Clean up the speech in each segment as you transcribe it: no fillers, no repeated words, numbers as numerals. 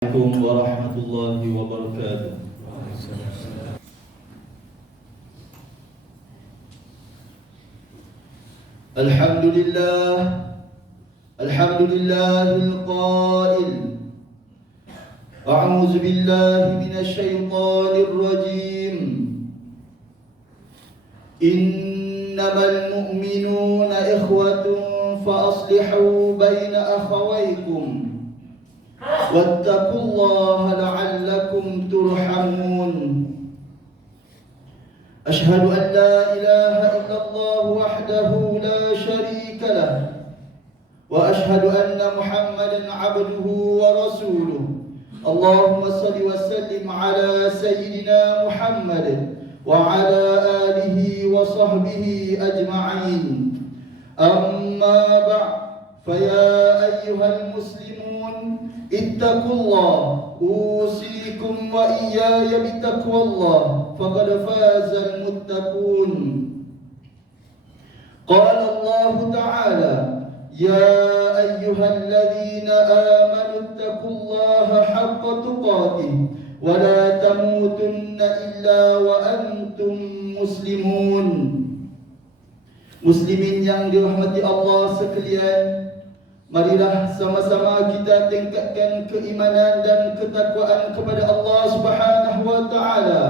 Assalamualaikum warahmatullahi wabarakatuh. Alhamdulillah, alhamdulillahil qail. A'udzu billahi minasy syaithanir rajim. Innamal mu'minuna ikhwatun fa aslihu baina akhawaykum. Wattaqullaha la'allakum turhamun. Ashhadu an la ilaha illallah wahdahu la sharika lah wa ashhadu anna Muhammadan 'abduhu wa rasuluh. Allahumma salli wa sallim ala sayyidina Muhammad wa ala alihi wa sahbihi ajma'in. Amma ba'd, fa ya ayyuhal muslimun ittaqullah usikum wa iyaya bittaqwallah faqad fazal muttaqun. Qala Allah ta'ala ya ayyuhalladzina amanu ittaqullaha haqqa tuqatih wa la tamutunna illa wa antum muslimun. Muslimin yang dirahmati Allah sekalian, marilah sama-sama kita tingkatkan keimanan dan ketakwaan kepada Allah Subhanahu wa taala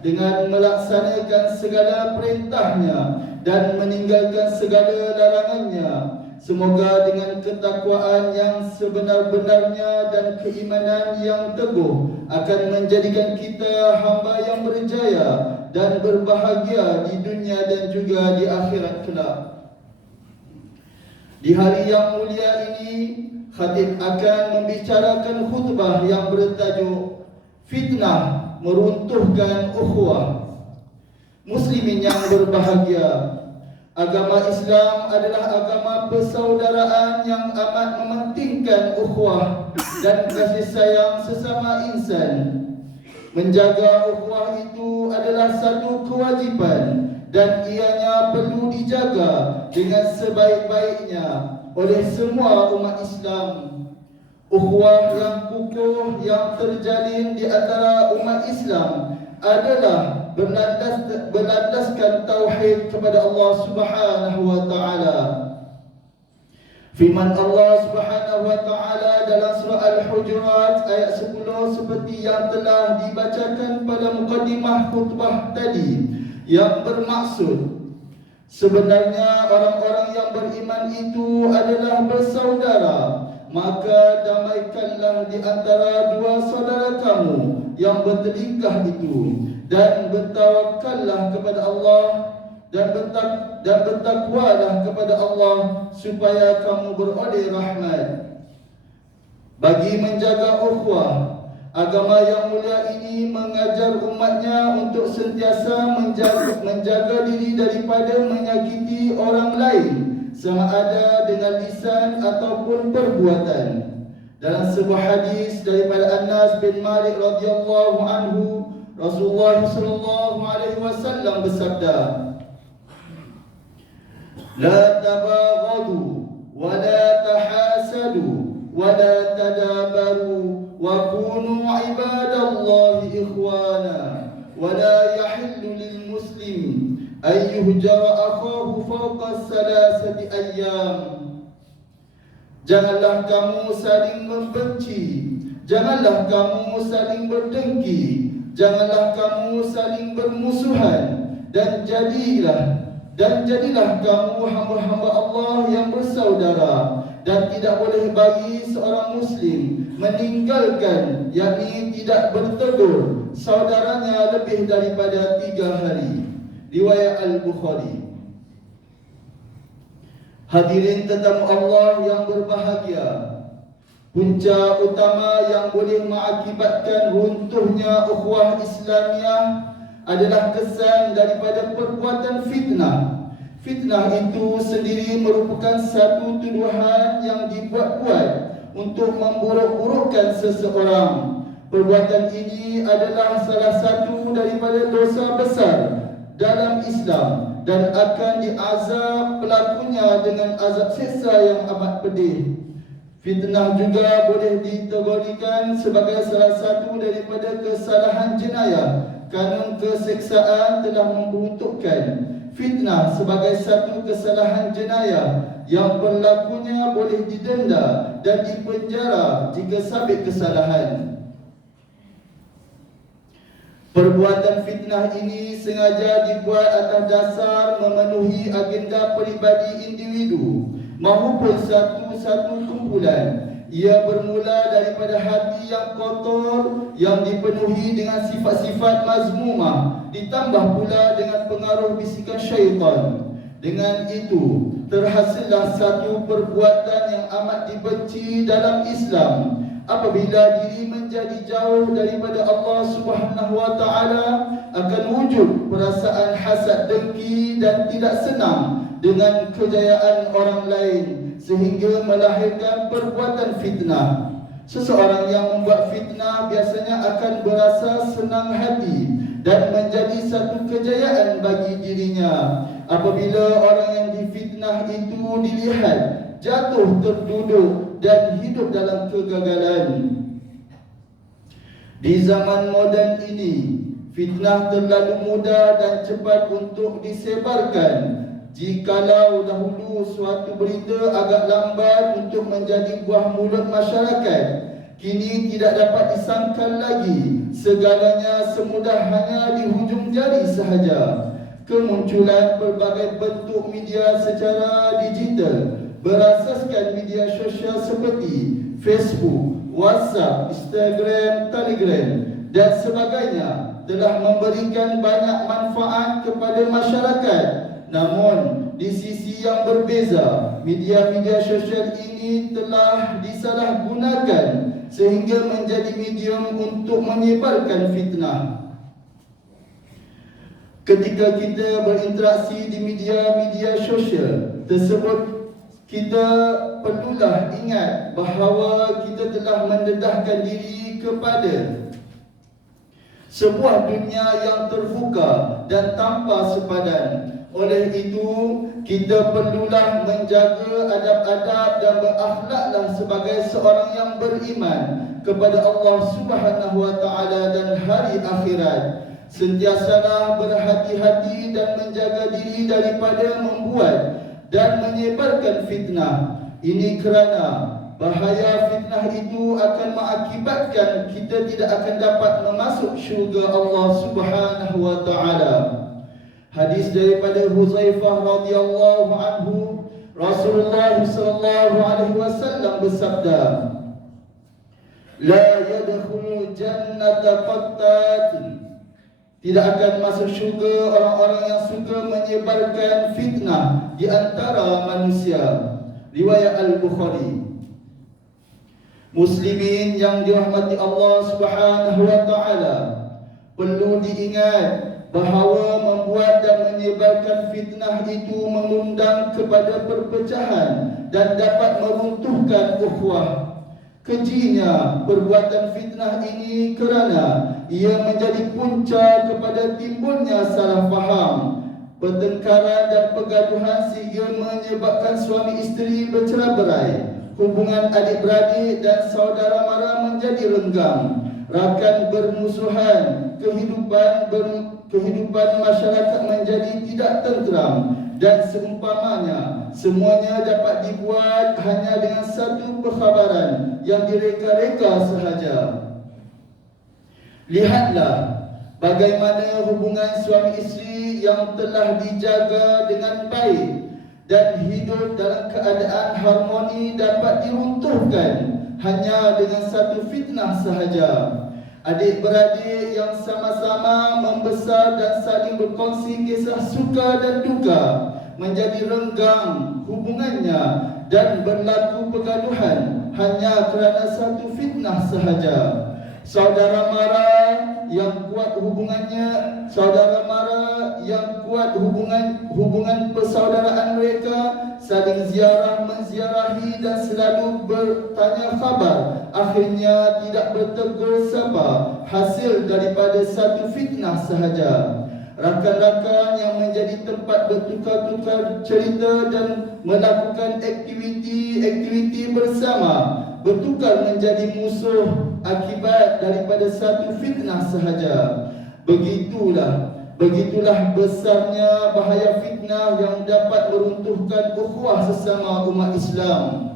dengan melaksanakan segala perintahnya dan meninggalkan segala larangannya. Semoga dengan ketakwaan yang sebenar-benarnya dan keimanan yang teguh akan menjadikan kita hamba yang berjaya dan berbahagia di dunia dan juga di akhirat kelak. Di hari yang mulia ini, khatib akan membicarakan khutbah yang bertajuk Fitnah Meruntuhkan Ukhuwah. Muslimin yang berbahagia, agama Islam adalah agama persaudaraan yang amat mementingkan ukhuwah dan kasih sayang sesama insan. Menjaga ukhuwah itu adalah satu kewajipan dan ianya perlu dijaga dengan sebaik-baiknya oleh semua umat Islam. Ukhuwah yang kukuh yang terjalin di antara umat Islam adalah berlandaskan tauhid kepada Allah Subhanahu wa taala. Firman Allah Subhanahu wa taala dalam surah Al-Hujurat ayat 10 seperti yang telah dibacakan pada mukadimah khutbah tadi, yang bermaksud sebenarnya orang-orang yang beriman itu adalah bersaudara, maka damaikanlah di antara dua saudara kamu yang bertelingkah itu, dan bertawakallah kepada Allah dan bertakwalah kepada Allah supaya kamu beroleh rahmat. Bagi menjaga ukhuwah, agama yang mulia ini mengajar umatnya untuk sentiasa menjaga diri daripada menyakiti orang lain, sama ada dengan lisan ataupun perbuatan. Dalam sebuah hadis daripada Anas bin Malik radhiyallahu anhu, Rasulullah sallallahu alaihi wasallam bersabda, la tabaghadu wa la tahasadu wa la tadabaru wa kunu ibadallahi ikhwana wa la yahillu lil muslim an yuhjara akhahu fawqa salasati ayyam. Janganlah kamu saling membenci, janganlah kamu saling berdengki, janganlah kamu saling bermusuhan, dan jadilah kamu hamba-hamba Allah yang bersaudara. Dan tidak boleh bagi seorang Muslim meninggalkan, yakni tidak bertegur saudaranya lebih daripada 3 hari. Riwayat Al-Bukhari. Hadirin tetamu Allah yang berbahagia, punca utama yang boleh mengakibatkan runtuhnya ukhuwah Islamiah adalah kesan daripada perbuatan fitnah. Fitnah itu sendiri merupakan satu tuduhan yang dibuat-buat untuk memburuk-burukkan seseorang. Perbuatan ini adalah salah satu daripada dosa besar dalam Islam dan akan diazab pelakunya dengan azab siksa yang amat pedih. Fitnah juga boleh dikategorikan sebagai salah satu daripada kesalahan jenayah. Kanun keseksaan telah memperuntukkan fitnah sebagai satu kesalahan jenayah yang berlakunya boleh didenda dan dipenjara jika sabit kesalahan. Perbuatan fitnah ini sengaja dibuat atas dasar memenuhi agenda peribadi individu maupun satu-satu kumpulan. Ia bermula daripada hati yang kotor yang dipenuhi dengan sifat-sifat mazmumah, ditambah pula dengan pengaruh bisikan syaitan. Dengan itu, terhasillah satu perbuatan yang amat dibenci dalam Islam. Apabila diri menjadi jauh daripada Allah Subhanahu wa taala, akan wujud perasaan hasad, dengki dan tidak senang dengan kejayaan orang lain, sehingga melahirkan perbuatan fitnah. Seseorang yang membuat fitnah biasanya akan berasa senang hati dan menjadi satu kejayaan bagi dirinya. Apabila orang yang difitnah itu dilihat jatuh terduduk dan hidup dalam kegagalan. Di zaman moden ini, fitnah terlalu mudah dan cepat untuk disebarkan. Jikalau dahulu suatu berita agak lambat untuk menjadi buah mulut masyarakat, kini tidak dapat disangkal lagi. Segalanya semudah hanya di hujung jari sahaja. Kemunculan berbagai bentuk media secara digital berasaskan media sosial seperti Facebook, WhatsApp, Instagram, Telegram dan sebagainya telah memberikan banyak manfaat kepada masyarakat. Namun, di sisi yang berbeza, media-media sosial ini telah disalahgunakan sehingga menjadi medium untuk menyebarkan fitnah. Ketika kita berinteraksi di media-media sosial tersebut, kita perlulah ingat bahawa kita telah mendedahkan diri kepada sebuah dunia yang terbuka dan tanpa sepadan. Oleh itu, kita perlulah menjaga adab-adab dan berakhlaklah sebagai seorang yang beriman kepada Allah Subhanahu wa taala dan hari akhirat. Sentiasalah berhati-hati dan menjaga diri daripada membuat dan menyebarkan fitnah. Ini kerana bahaya fitnah itu akan mengakibatkan kita tidak akan dapat memasuk syurga Allah Subhanahu wa taala. Hadis daripada Huzaifah radhiyallahu anhu, Rasulullah sallallahu alaihi wasallam bersabda, "La yadkhulul jannata qattatun." Tidak akan masuk syurga orang-orang yang suka menyebarkan fitnah di antara manusia. Riwayat Al-Bukhari. Muslimin yang dirahmati Allah Subhanahu wa taala, perlu diingat bahawa membuat dan menyebarkan fitnah itu mengundang kepada perpecahan dan dapat meruntuhkan ukhuwah. Kejinya perbuatan fitnah ini kerana ia menjadi punca kepada timbulnya salah faham, pertengkaran dan pergaduhan sehingga menyebabkan suami isteri bercerai-berai, hubungan adik-beradik dan saudara mara menjadi renggang, rakan bermusuhan, kehidupan masyarakat menjadi tidak tenteram dan seumpamanya. Semuanya dapat dibuat hanya dengan satu perkhabaran yang direka-reka sahaja. Lihatlah bagaimana hubungan suami isteri yang telah dijaga dengan baik dan hidup dalam keadaan harmoni dapat diruntuhkan hanya dengan satu fitnah sahaja. Adik-beradik yang sama-sama membesar dan saling berkongsi kisah suka dan duka menjadi renggang hubungannya dan berlaku pergaduhan hanya kerana satu fitnah sahaja. Saudara mara yang kuat hubungannya, hubungan persaudaraan mereka, saling ziarah menziarahi dan selalu bertanya khabar, akhirnya tidak bertegur sapa hasil daripada satu fitnah sahaja. rakan-rakan yang menjadi tempat bertukar-tukar cerita dan melakukan aktiviti bersama bertukar menjadi musuh akibat daripada satu fitnah sahaja. Begitulah besarnya bahaya fitnah yang dapat meruntuhkan ukhuwah sesama umat Islam.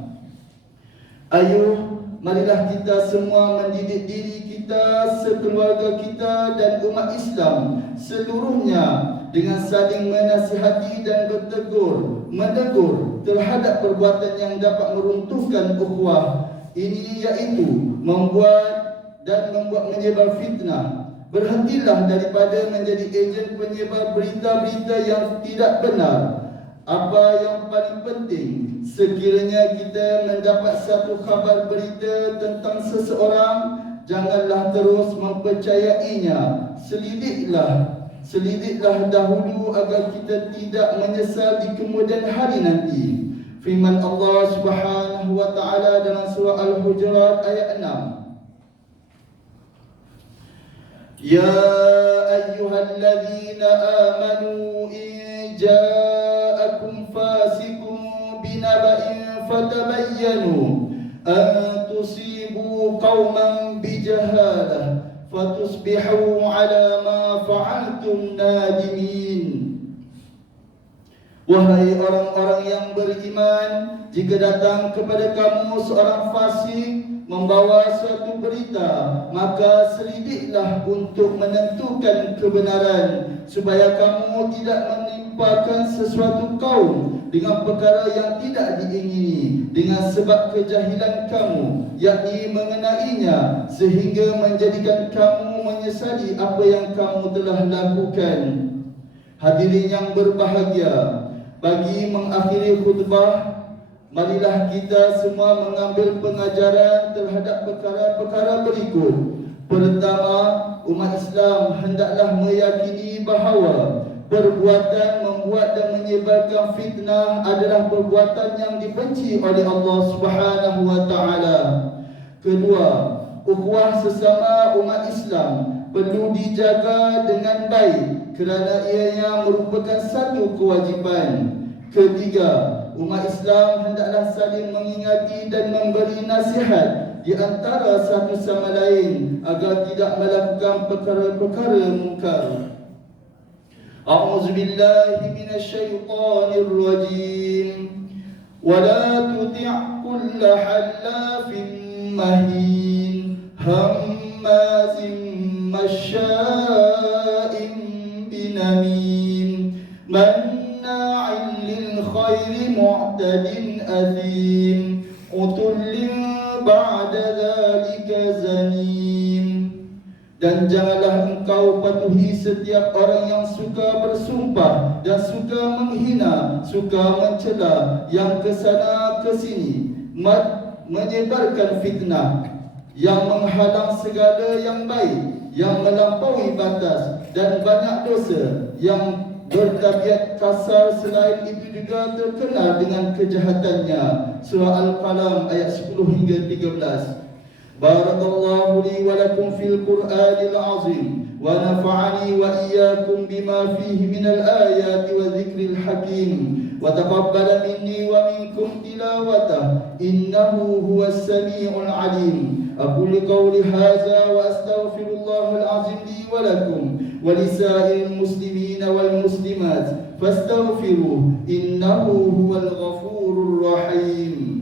Ayuh, marilah kita semua mendidik diri kita, sekeluarga kita dan umat Islam seluruhnya dengan saling menasihati dan menegur terhadap perbuatan yang dapat meruntuhkan ukhuwah ini, iaitu membuat menyebar fitnah. Berhentilah daripada menjadi ejen penyebar berita-berita yang tidak benar. Apa yang paling penting, sekiranya kita mendapat satu khabar berita tentang seseorang, janganlah terus mempercayainya. Selidiklah dahulu agar kita tidak menyesal di kemudian hari nanti. Firman Allah Subhanahu wa taala dalam surah Al-Hujurat ayat 6. Ya ayyuhalladzina amanu in ja'akum fasiqun binaba'in fatabayyanu an tusibu qauman bijahalah fatusbihu ala ma fa'altum nadimin. Wahai orang-orang yang beriman, jika datang kepada kamu seorang fasik membawa suatu berita, maka selidiklah untuk menentukan kebenaran, supaya kamu tidak menimpakan sesuatu kaum dengan perkara yang tidak diingini dengan sebab kejahilan kamu, yakni mengenainya, sehingga menjadikan kamu menyesali apa yang kamu telah lakukan. Hadirin yang berbahagia, bagi mengakhiri khutbah, marilah kita semua mengambil pengajaran terhadap perkara-perkara berikut. Pertama, umat Islam hendaklah meyakini bahawa perbuatan membuat dan menyebarkan fitnah adalah perbuatan yang dibenci oleh Allah Subhanahu wa taala. Kedua, ukhuwah sesama umat Islam perlu dijaga dengan baik kerana ianya merupakan satu kewajipan. Ketiga, umat Islam hendaklah saling mengingati dan memberi nasihat di antara satu sama lain agar tidak melakukan perkara-perkara mungkar. A'udzu billahi minasyaitonir rajim. Wa la tuti' kulla halafin mahin hammazin masya'in binamim manna'in lil khairi mu'tadin athim utullin ba'da dhalika zanim. Dan janganlah engkau patuhi setiap orang yang suka bersumpah dan suka menghina, suka mencela, yang kesana kesini menyebarkan fitnah, yang menghalang segala yang baik, yang melampaui batas dan banyak dosa, yang bertabiat kasar. Selain itu juga terkenal dengan kejahatannya. Surah Al-Qalam ayat 10 hingga 13. Barakallahu li wa lakum fil Qur'anil azim wa nafa'ani wa iyyakum bima fihi minal ayati wa dzikril hakim wa taqabbala minni wa minkum tilawatah innahu huwas samiul alim. Aqulu qawli hadza wa astaghfirullahal azim li wa lakum wa lisa'il muslimina wal muslimat fastaghfiruhu innahu huwal ghafurur rahim.